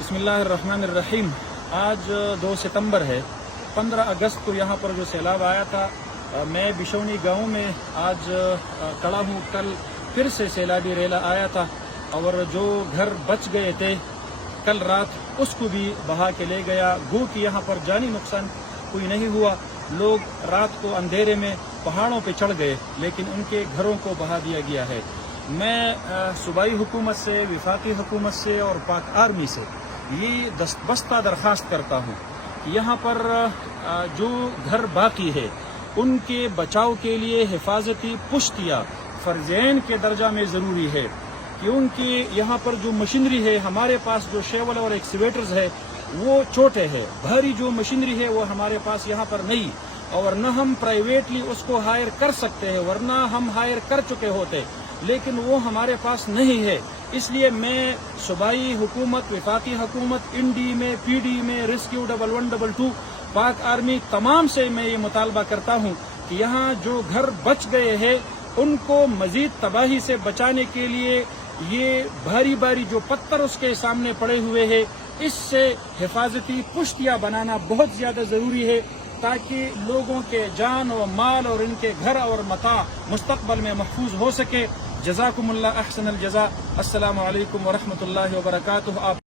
بسم اللہ الرحمن الرحیم۔ آج 2 ستمبر ہے۔ 15 اگست کو یہاں پر جو سیلاب آیا تھا، میں بشونی گاؤں میں آج کھڑا ہوں۔ کل پھر سے سیلابی ریلا آیا تھا اور جو گھر بچ گئے تھے کل رات اس کو بھی بہا کے لے گیا۔ گو کہ یہاں پر جانی نقصان کوئی نہیں ہوا، لوگ رات کو اندھیرے میں پہاڑوں پہ چڑھ گئے لیکن ان کے گھروں کو بہا دیا گیا ہے۔ میں صوبائی حکومت سے، وفاقی حکومت سے اور پاک آرمی سے یہ دستبستہ درخواست کرتا ہوں کہ یہاں پر جو گھر باقی ہے ان کے بچاؤ کے لیے حفاظتی پشتیاں فرض عین کے درجہ میں ضروری ہے، کیونکہ یہاں پر جو مشینری ہے ہمارے پاس، جو شیول اور ایکسکیویٹرز ہے وہ چھوٹے ہے، بھاری جو مشینری ہے وہ ہمارے پاس یہاں پر نہیں، اور نہ ہم پرائیویٹلی اس کو ہائر کر سکتے ہیں، ورنہ ہم ہائر کر چکے ہوتے، لیکن وہ ہمارے پاس نہیں ہے۔ اس لیے میں صوبائی حکومت، وفاقی حکومت، این ڈی میں، پی ڈی میں، ریسکیو 1122، پاک آرمی، تمام سے میں یہ مطالبہ کرتا ہوں کہ یہاں جو گھر بچ گئے ہیں ان کو مزید تباہی سے بچانے کے لیے یہ بھاری بھاری جو پتھر اس کے سامنے پڑے ہوئے ہیں اس سے حفاظتی پشتیاں بنانا بہت زیادہ ضروری ہے، تاکہ لوگوں کے جان و مال اور ان کے گھر اور متاع مستقبل میں محفوظ ہو سکے۔ جزاکم اللہ احسن الجزاء۔ السلام علیکم ورحمۃ اللہ وبرکاتہ۔